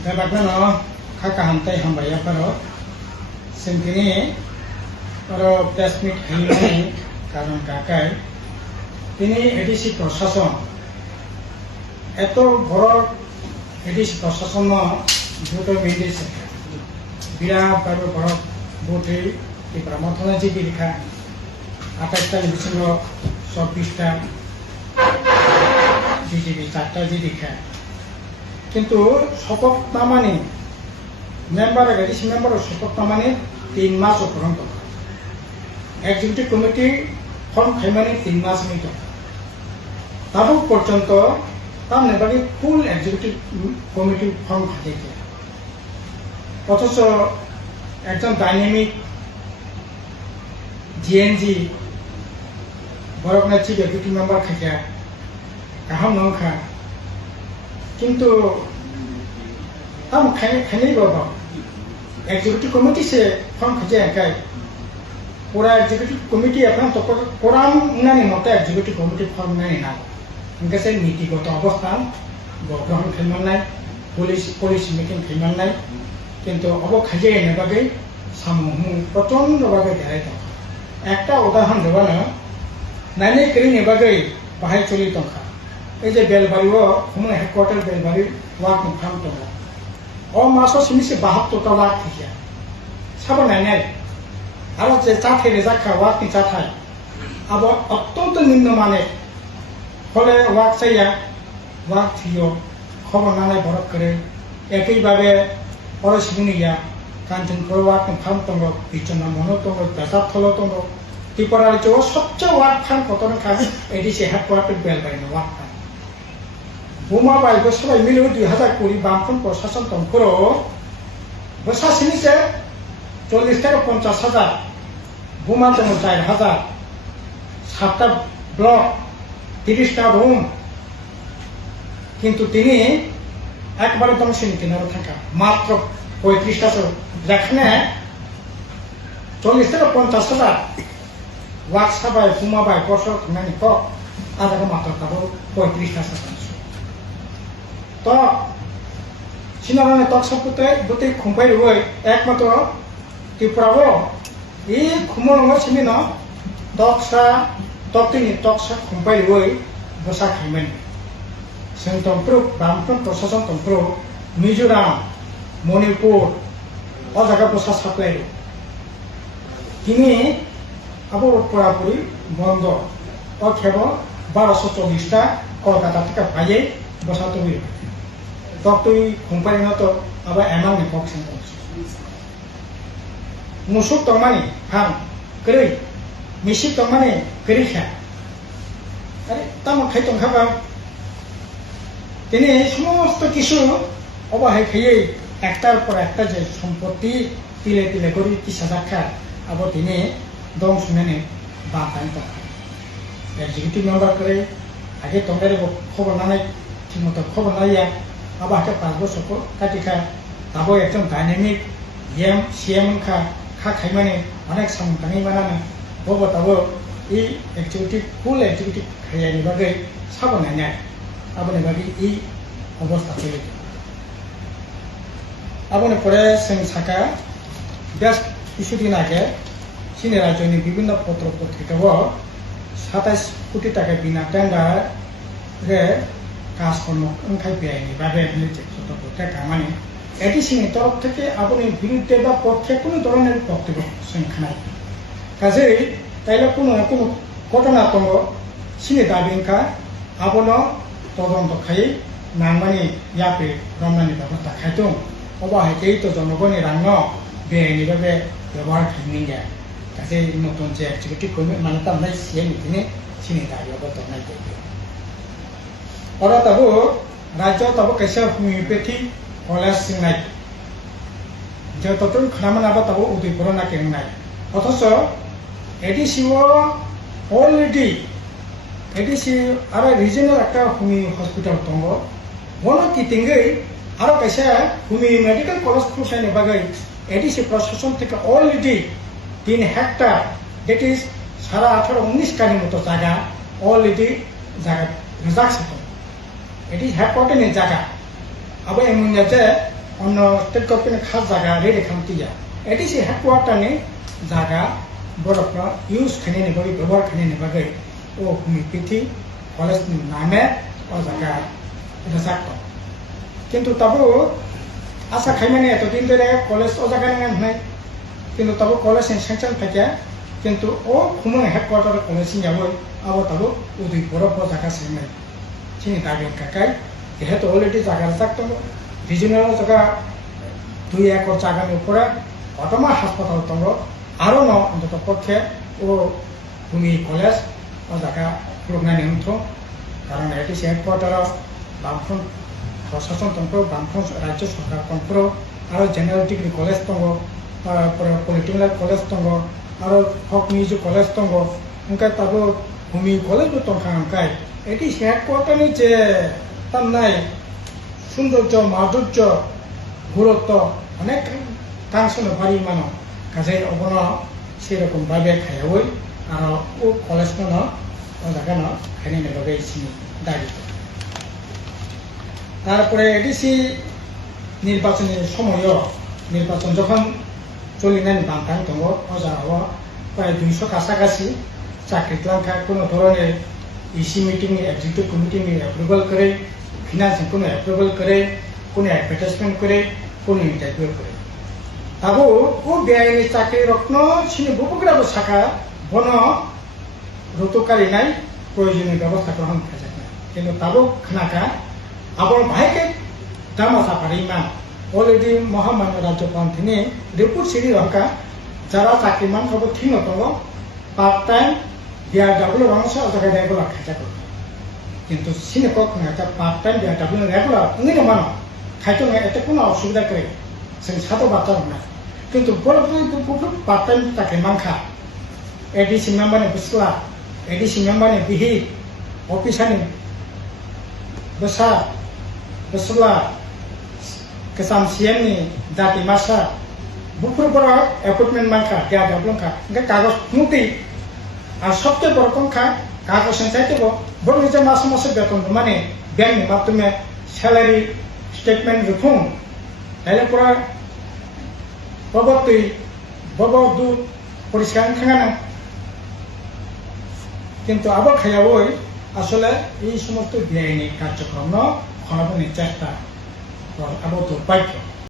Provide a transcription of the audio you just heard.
Bagano Kakahantai Hambaya Paro Sentini Paro Plasmic Himani Karan Kakai Tini Edisi Prosason Eto Borok Edisi Prosason Buto Bindis Bira Paro Borok Buti Di Pramothana Jibirika Atakta Lusuno Sopista GGB Tata Jidika কিন্তু শপথনামানি member ADC member শপথনামানি 3 মাস অপরণ করা executive committee form খাইমানি 3 মাস নিত তাবু পর্যন্ত তার নেবাগি ফুল এক্সিকিউটিভ কমিটি ফর্ম খাইতে অথচ একজন ডাইনামিক জিএনজি বরকনা চিফ এক্সিকিউটিভ মেম্বার খাইয়া গাহাম নংখা কিন্তু हम खाने बाबा एग्जीक्यूटिव कमिटी से फॉर्म खजे काय पूरा एग्जीक्यूटिव कमिटी अपन तो कोराम उन्नानि मते एग्जीक्यूटिव कमिटी फॉर्म नहीं ना इनके से नीतिगत अवस्था गठन खालामनाय पुलिस मीटिंग खालामनाय किंतु अब खजे ने बागे सामूह प्रचंड बागे देराय दं একটা উদাহরণ দেবানো नायनाय करिनि बागे बाहाय चलि दंखा এই যে বেলবাড়িও হুমে হেডকোয়ার্টার বেলবাড়ি ওয়ার্ক মুখাম দङ অ মাসো সিমিসে 72টা ওয়ার্ক থাকে সাবো নাইনাই আর যে চাথে রেজাখা ওয়ার্ক চাথাই আব অত্যন্ত নিম্নমানের ফলে ওয়ার্ক চাইয়া ওয়ার্ক থিও খবর নানাই বরক করে একইভাবে পরশিনিয়া কাঞ্চনপুর ওয়ার্ক মুখাম দङ বিচনা মনো দङ পেশাব থল দङ ত্রিপুরার যে সবচেয়ে ওয়ার্ক খান কতন খা এডিসি হেডকোয়ার্টার বেলবাড়ি ওয়ার্ক बुमा बाय बसबाय मिलु 2020 बामफ्रन प्रशासन तंफोरो बसासिनि से 40 টাকা 50,000 बुमा दङ 4,000 7টা ব্লক 30টা রুম কিন্তু তিনি একবারে দংশনী কিনারে থাকা মাত্র 35টা যেখানে 40 টাকা 50,000 ওয়াক সাবাই বুমা বাই বসর থানানি ক আদাকে মাত্র তাবো 35টা শতাংশ তো সিনারানে তকসাপুতে বুতে খুমপাই রই একমাত্র ত্রিপুরাবো এই খুমরঙ্গ সিমিন তকসা খুমপাই রই বসা খাইমেন जों तंफ्रु बामफ्रोम प्रशासन तंफ्रु मिजोराम मणिपुर अ जायगा बसा साप्लाय তিনি আবো পুরাপুরি বন্ধ ও খেব 1240টা কলকাতা থেকে পাইয়ে বসা তৈরি ডক্টর কোম্পানি তো আবার এমাং বক্সিং মুসুক তমানি হাম করি মিশিক তমানি করি খা আরে তামা খাই তংখাবা তিনি সমস্ত কিছু অবহেলা খেয়ে একটার পর একটা যে সম্পত্তি তিলে তিলে করে 30,000 টাকা আবার তিনি দম শুনে বাতান এক্সিকিউটিভ মেম্বার করে আগে তোমাদের খবর না নাই ঠিকমতো খবর নাইয়া আবার একটা 5 বছর কাটিখা তাবো একজন ডাইনামিক সিএম খা খাইমানে অনেক সামনে মানানো বব তাবো এই এক্সিকিউটিভ ফুল এক্সিকিউটিভ খাইয়ানি বাগে সাবনাই নাই আবনে বাগে এই অবস্থা চলে আবনে পরে जों সাকা বেশ কিছুদিন আগে চীন রাজ্যनि বিভিন্ন পত্র পত্রিকাও 27 কোটি টাকা বিনা টেন্ডার রে কাজ কর্ম ওখাই বেআইনি ভাবে ছোট পত্রিকা কামানি এডিসিনি তরফ থেকে আপনি বিরুদ্ধে বা পক্ষে কোনো ধরনের বক্তব্য সংখ্যা নাই কাজেই তাইলে কোনো কোনো ঘটনা কম সিনে দাবিনকা আপনো তদন্ত খাই নামানি ইয়াপে রমনানি ব্যবস্থা খাইতুম অবহেতেই তো জনগণের রান্ন বেআইনি ভাবে ব্যবহার খাইনি যায় কাজেই নতুন যে এক্সিকিউটিভ কমিটি মানে তার নাই সিএম তিনি সিনে দাবি অবতর নাই করবে और तब राज्य तब कैसे होमियोपैथी कलेज सिंनाय जो तब खाना तब उदयपुर ना केंगनाय अथच एडिसिओ अलरेडी एडिसि और रिजनल एक होमियो हॉस्पिटल दङ बनो कितिंगै और कैसे होमियो मेडिकल कलेज खुसायनि बागै एडिसि प्रशासन থেকে अलरेडी 3 हेक्टर दैट इज 18-19 कानि मतो जायगा अलरेडी जायगा रिजार्व এটি হেডকোয়ার্টারের জায়গা আবার এমন যে অন্য স্টেট গভর্নমেন্ট খাস জায়গা রেডি খামতিয়া এটি সে হেডকোয়ার্টারनि জায়গা বরফরা ইউজ খাইनायनि बागै ব্যবহার খাইनायनि बागै ও ভূমিপিথি কলেজनि নামে ও জায়গা রেজাক্ট কিন্তু তাবো আশা খাইমানে এতদিন ধরে কলেজ ও জায়গা নাই কিন্তু তাবো কলেজ স্যাংশন থাকে কিন্তু ও খুমং হেডকোয়ার্টার কলেজ যাবো আবো তাবো উদয় বরফ জায়গা সেমাই চিনি দাবি কাকাই যেহেতু অলরেডি জায়গা রেজাক্ট রিজনাল জায়গা 2 একর জায়গার উপরে অটমা হাসপাতাল দङ আরো ন অন্তত পক্ষে ও ভূমি কলেজ ও জায়গা খুলনাनै হতো কারণ এটি হেডকোয়ার্টার বামফ্রন্ট প্রশাসন দङ বামফ্রন্ট রাজ্য সরকার দङ আরো জেনারেল ডিগ্রি কলেজ দङ তারপরে পলিটেকনিক কলেজ দङ আরো হক মিউজিক কলেজ দङ ओंखाय ताबो भूमि कलेज दंखा ओंखाय एटी हेडकोयार्टारनि जे तामनाय सौंदर्य माधुर्य गुरुत्व अनेक गांसोनो बारि मानो काजे अबनो सेरकम भाबे खायावै आरो ओ कलेज नो जागानो खायनायनि बागै इसिनि दाबि তারপরে এডিসি নির্বাচনের সময় নির্বাচন যখন চলিনাयनि বান্ধান दङ অজারাও প্রায় 200 কাছাকাছি চাকরি লাঙ্কা কোনো ধরনের EC meeting executive committee approval করে ফিনান্সিং কোনো অ্যাপ্রুভাল করে কোনো অ্যাডভার্টাইজমেন্ট করে কোনো ইন্টারভিউ করে তাবো ও বেআইনি চাকরি রত্ন সিনি বুবুগ্রাবো শাখা বন রতুকারি নাই প্রয়োজনীয় ব্যবস্থা গ্রহণ করা যায় কিন্তু তাবো খানাকা আবার ভাইকে দামা সাপারিমান অলরেডি মহামান্য রাজ্যপাল তিনি রিপোর্ট সিরি রহকা যারা চাকরিমান সব ঠিক নতল পার্ট টাইম বিআরডব্লিউ রংস জায়গা রেগুলার খাইতা করে কিন্তু সিনেকক একটা পার্ট টাইম বিআরডব্লিউ রেগুলার উনি মানো খাইতো না এতে কোনো অসুবিধা করে जों सातो बाथ्रा नङा किन्तु बर'फोरनि पार्ट टाइम चाकरिमान खा एडिसि मेम्बारनि बुस्ला एडिसि मेम्बारनि बिहि अफिसारनि बोसा बुस्ला गोजाम सीएमनि जाति मासा बुफुरफोरा एपइन्टमेन्ट मानखा बिआरडब्लिउ खा ओंखाय कागज मुति আর সবচেয়ে বড় সংখ্যা কাগজ চাইতেব বড় যে মাসে মাসে বেতন মানে ব্যাংকनि মাধ্যমে স্যালারি স্টেটমেন্ট রুফুং তাহলে পুরা বাবদই বাবদু পরিষ্কার থাকা না কিন্তু আবার খাইয়াবই আসলে এই সমস্ত বেআইনি কার্যক্রম খনাবনের চেষ্টা আবার দুর্ভাগ্য